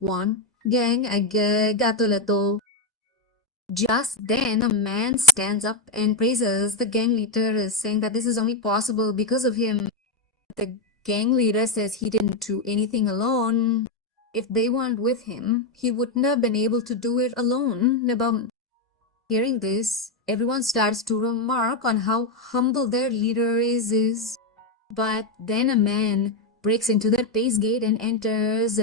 One gang agatoleto. Just then, a man stands up and praises the gang leader, saying that this is only possible because of him. The gang leader says he didn't do anything alone. If they weren't with him, he wouldn't have been able to do it alone. Hearing this, everyone starts to remark on how humble their leader is. But then a man breaks into the base gate and enters.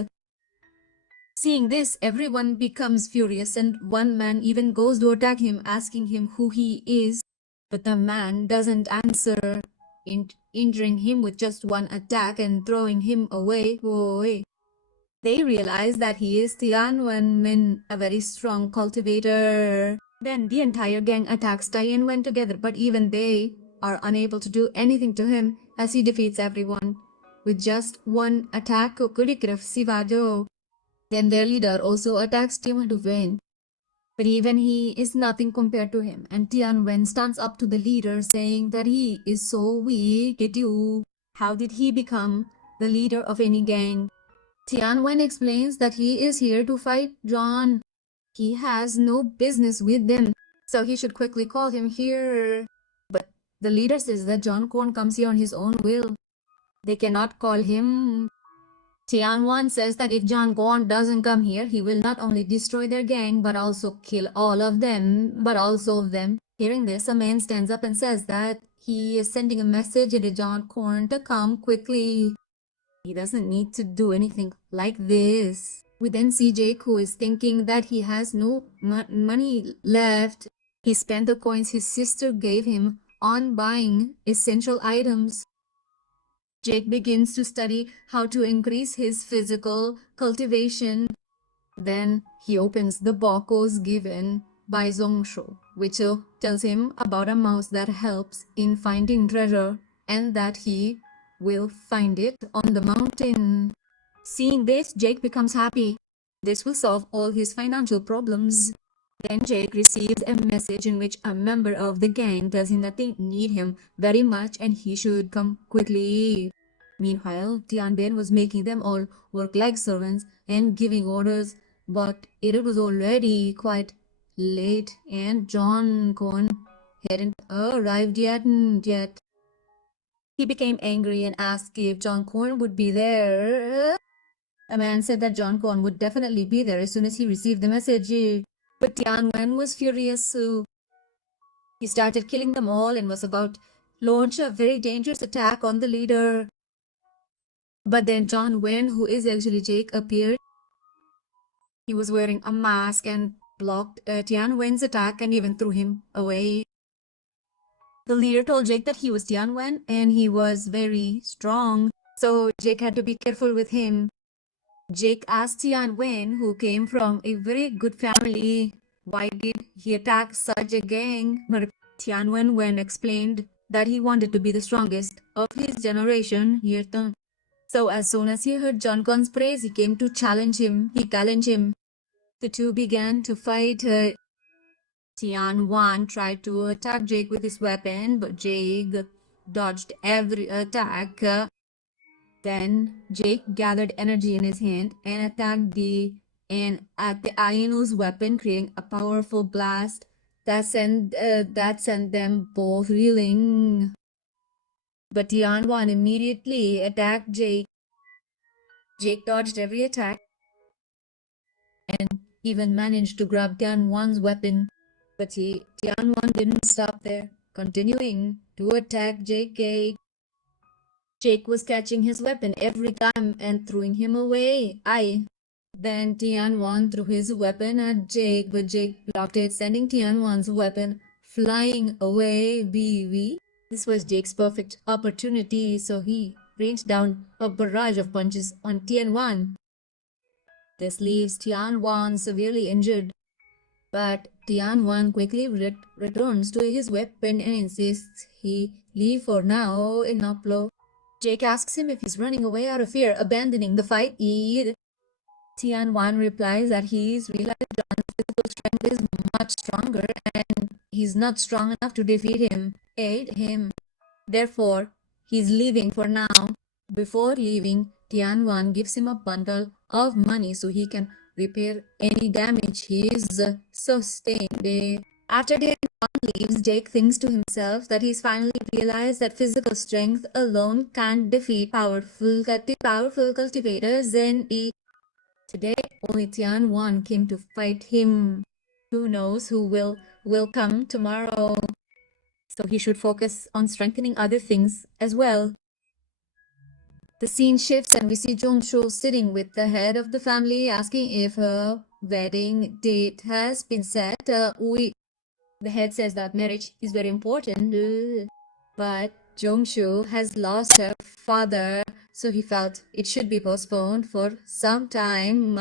Seeing this, everyone becomes furious, and one man even goes to attack him, asking him who he is. But the man doesn't answer, injuring him with just one attack and throwing him away. They realize that he is Tianwen, a very strong cultivator. Then the entire gang attacks Tianwen together, but even they are unable to do anything to him as he defeats everyone with just one attack. Then their leader also attacks Tianwen, but even he is nothing compared to him, and Tianwen stands up to the leader saying that he is so weak. How did he become the leader of any gang? Tianwen explains that he is here to fight John. He has no business with them, so he should quickly call him here. But the leader says that John Korn comes here on his own will. They cannot call him. Tianwen says that if John Korn doesn't come here, he will not only destroy their gang, but also kill all of them, Hearing this, a man stands up and says that he is sending a message to John Korn to come quickly. He doesn't need to do anything like this. We then see Jake, who is thinking that he has no money left. He spent the coins his sister gave him on buying essential items. Jake begins to study how to increase his physical cultivation. Then he opens the box given by Zongsho, which tells him about a mouse that helps in finding treasure and that he will find it on the mountain. Seeing this, Jake becomes happy. This will solve all his financial problems. Then Jake receives a message in which a member of the gang tells him that they need him very much and he should come quickly. Meanwhile, Tianben was making them all work like servants and giving orders, but it was already quite late and John Korn hadn't arrived yet. He became angry and asked if John Korn would be there. A man said that John Korn would definitely be there as soon as he received the message. But Tianwen was furious, so he started killing them all and was about to launch a very dangerous attack on the leader. But then John Wen, who is actually Jake, appeared. He was wearing a mask and blocked Tianwen's attack and even threw him away. The leader told Jake that he was Tianwen and he was very strong, so Jake had to be careful with him. Jake asked Tianwen, who came from a very good family, why did he attack such a gang? But Tianwen explained that he wanted to be the strongest of his generation. So as soon as he heard John Korn's praise, he came to challenge him. The two began to fight. Tianwen tried to attack Jake with his weapon, but Jake dodged every attack. Then Jake gathered energy in his hand and attacked the Ainu's weapon, creating a powerful blast that sent them both reeling. But Tianwen immediately attacked Jake. Jake dodged every attack and even managed to grab Tianwen's weapon. But Tianwen didn't stop there, continuing to attack Jake. Jake was catching his weapon every time and throwing him away. Then Tianwen threw his weapon at Jake, but Jake blocked it, sending Tianwen's weapon flying away. This was Jake's perfect opportunity, so he rained down a barrage of punches on Tianwen. This leaves Tianwen severely injured, but Tianwen quickly returns to his weapon and insists he leave for now in Uplo. Jake asks him if he's running away out of fear, abandoning the fight. Tianwen replies that he's realized John's physical strength is much stronger and he's not strong enough to defeat him. Therefore, he's leaving for now. Before leaving, Tianwen gives him a bundle of money so he can repair any damage he's sustained. After day one leaves, Jake thinks to himself that he's finally realized that physical strength alone can't defeat powerful cultivators in E. Today, only Tian Wan came to fight him. Who knows who will come tomorrow? So he should focus on strengthening other things as well. The scene shifts and we see Jong-soo sitting with the head of the family asking if her wedding date has been set. The head says that marriage is very important, but Jong-soo has lost her father, so he felt it should be postponed for some time.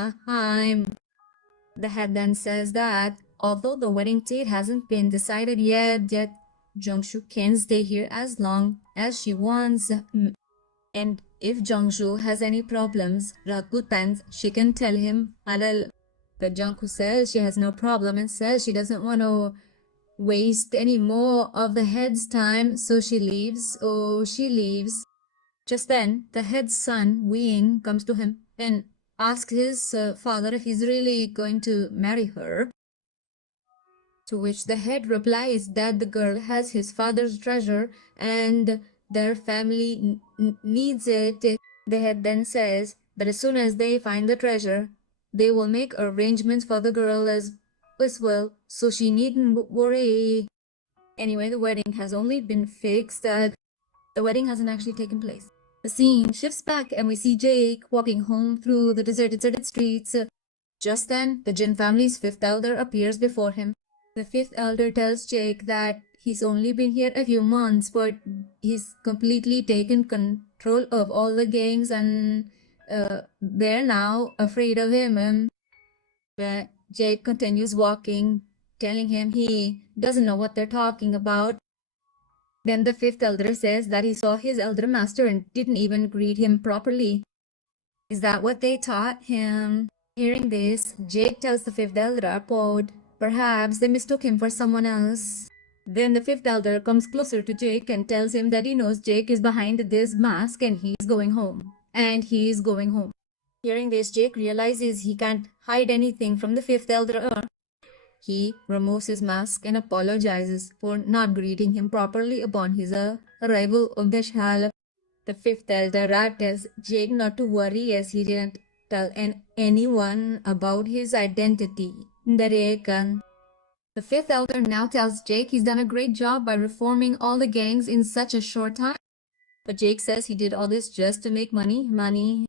The head then says that although the wedding date hasn't been decided yet Jong-soo can stay here as long as she wants. And if Jong-soo has any problems, Rakuten, she can tell him. But Jong-soo says she has no problem and says she doesn't want to waste any more of the head's time, so she leaves. She leaves. Just then, the head's son, Wing, comes to him and asks his father if he's really going to marry her. To which the head replies that the girl has his father's treasure and their family needs it. The head then says that as soon as they find the treasure, they will make arrangements for the girl as well, so she needn't worry. Anyway, the wedding has only been fixed. The wedding hasn't actually taken place. The scene shifts back and we see Jake walking home through the deserted streets. Just then, the Jin family's fifth elder appears before him. The fifth elder tells Jake that he's only been here a few months, but he's completely taken control of all the gangs and they're now afraid of him. But Jake continues walking, telling him he doesn't know what they're talking about. Then the fifth elder says that he saw his elder master and didn't even greet him properly. Is that what they taught him? Hearing this, Jake tells the fifth elder, quote, perhaps they mistook him for someone else. Then the fifth elder comes closer to Jake and tells him that he knows Jake is behind this mask and he's going home. Hearing this, Jake realizes he can't hide anything from the fifth elder. He removes his mask and apologizes for not greeting him properly upon his arrival of the Shal. The fifth elder tells Jake not to worry as he didn't tell anyone about his identity. The fifth elder now tells Jake he's done a great job by reforming all the gangs in such a short time. But Jake says he did all this just to make money.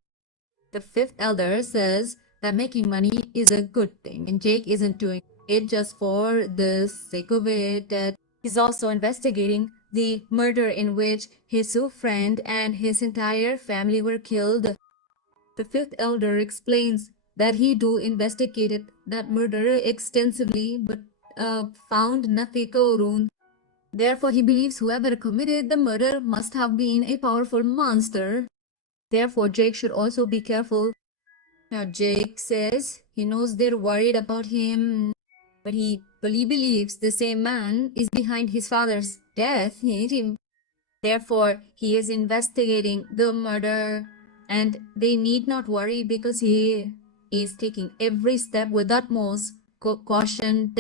The fifth elder says that making money is a good thing and Jake isn't doing it just for the sake of it. He's also investigating the murder in which his friend and his entire family were killed. The fifth elder explains that he investigated that murder extensively but found nothing. Therefore, he believes whoever committed the murder must have been a powerful monster. Therefore, Jake should also be careful. Now, Jake says he knows they're worried about him, but he believes the same man is behind his father's death. Therefore, he is investigating the murder, and they need not worry because he is taking every step with utmost caution.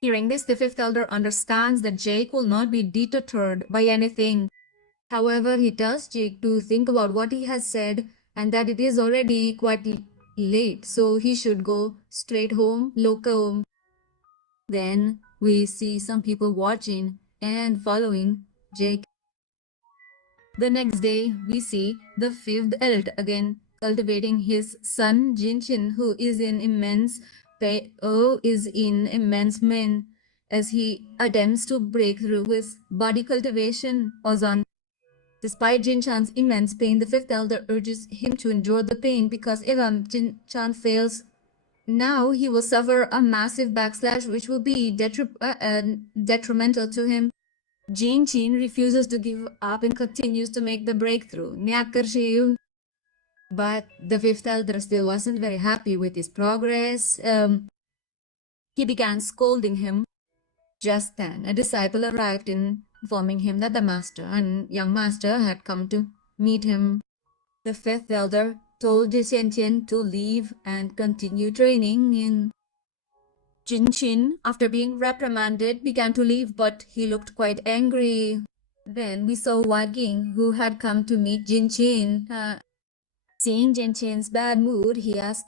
Hearing this, the fifth elder understands that Jake will not be deterred by anything. However, he tells Jake to think about what he has said and that it is already quite late, so he should go straight home, loco. Then we see some people watching and following Jake. The next day, we see the fifth elder again cultivating his son Jinchin, who is in immense pain as he attempts to break through his body cultivation ozon. Despite Jin-chan's immense pain, the fifth elder urges him to endure the pain because if Jin-chan fails, now he will suffer a massive backslash which will be detrimental to him. Jin-chin refuses to give up and continues to make the breakthrough. But the fifth elder still wasn't very happy with his progress. He began scolding him. Just then, a disciple arrived informing him that the master and young master had come to meet him. The fifth elder told Jian to leave and continue training in. Jin, after being reprimanded, began to leave, but he looked quite angry. Then we saw Waging, who had come to meet Jin. Seeing Jin's bad mood, he asked